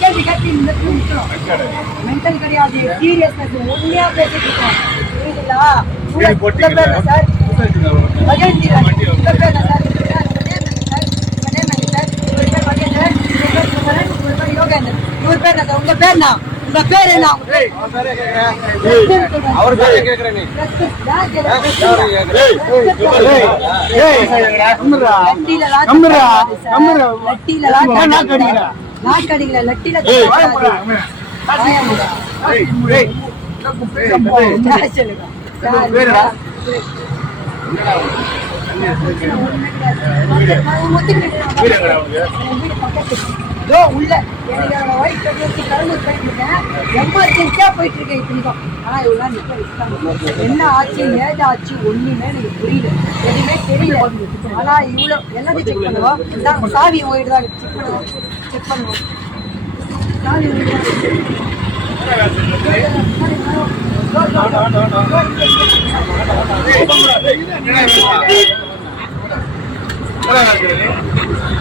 கேள்வி கேட்டு மென்டல் கிடையாது, சீரியஸ்னஸ் உண்மையா பேசிட்டு இருக்கோம். புரியுதுங்களா? சார் மகேந்திரன் உங்க பேர் சார், யோகேந்திரன் இவர் பேர் சார். உங்க பேர் என்ன? உங்க பேர் என்ன? அவர் பேர் கேக்குறேன். நாட்கடிகள லட்டில உள்ள எமர்ஜென்சியா போயிட்டு இருக்கேன் இப்படிதான். ஆனா இவ்வளவு என்ன ஆச்சு ஏது ஆச்சு ஒண்ணுமே எனக்கு புரியல, எதுவுமே தெரியல. ஆனா இவ்வளவு எல்லாத்தையும் செக் பண்ணுவோம். சாவி போயிட்டு தான் செக் பண்ணுவோம். சாவி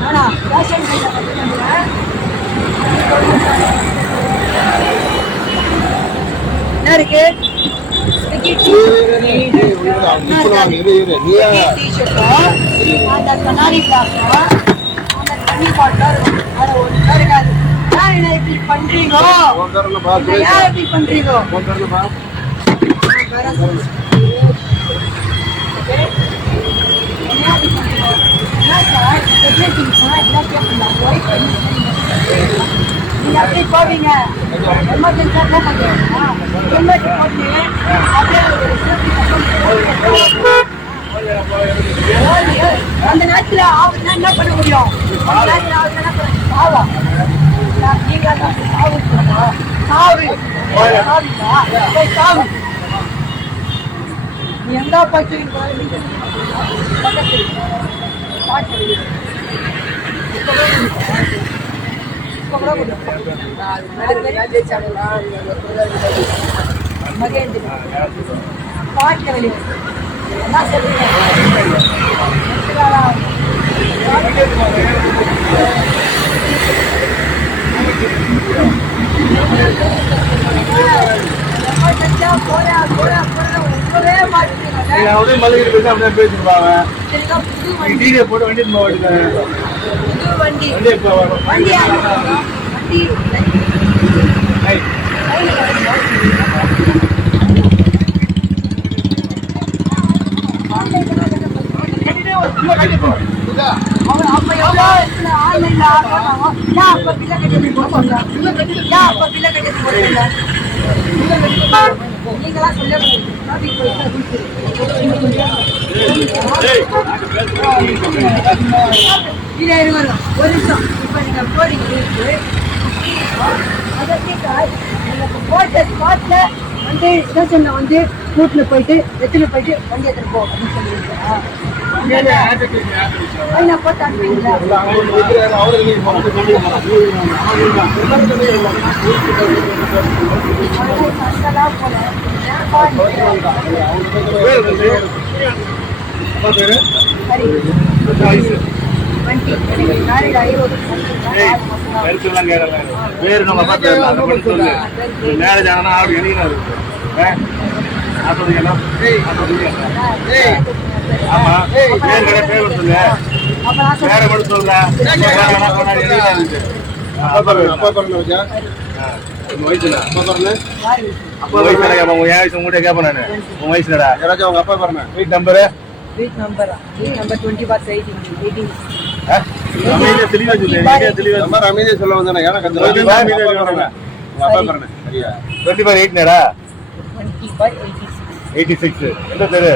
ஆனா என்ன இருக்கு? அந்த கண்ணாடி கிளாஸ் அந்த தண்ணி பாட்டில் அதை ஒன்றும் இருக்காது. ஏன் என்ன இப்படி பண்றீங்க? ஏன் இப்படி பண்றீங்க? நீங்க அப்படி போவீங்க எமர்ஜென்சியா அந்த நேரத்துல ஆகுதுன்னா என்ன பண்ண முடியும்? சாவு எந்த பச்சு பாட்டு வெளியே என்ன சொல்றீங்க? நீங்களா சொல்ல ஒரு நிமிஷம். இப்ப நீங்க போறீங்க போட்ட ஸ்பாட்ல வந்து ஸ்டேஷன்ல வந்து கூட்டுல போயிட்டு எத்தனை போயிட்டு வண்டி எடுத்துட்டு போ அப்படின்னு சொல்லியிருக்கா? போட்டு அனுப்புவீங்களா? பேரு நம்ம சொல்லு மேரேஜ் ஆனா ஆடு எழுதினாரு. ஆமா பேர் கடை பேர் சொல்லு, வேற மட்டும் சொல்ற வயசுல அப்பா வயசுல கேப்பேன். உன் வயசு உங்ககிட்ட கேப்பேன் நானு. உன் வயசுலடா யாராச்சும் அவங்க அப்பா பாருங்க. வீட் நம்பரு நம்பர் 20/18. அமைதியா சொல்ல வந்தேன். எனக்கு அந்த 20/8 86 எந்த தெரு?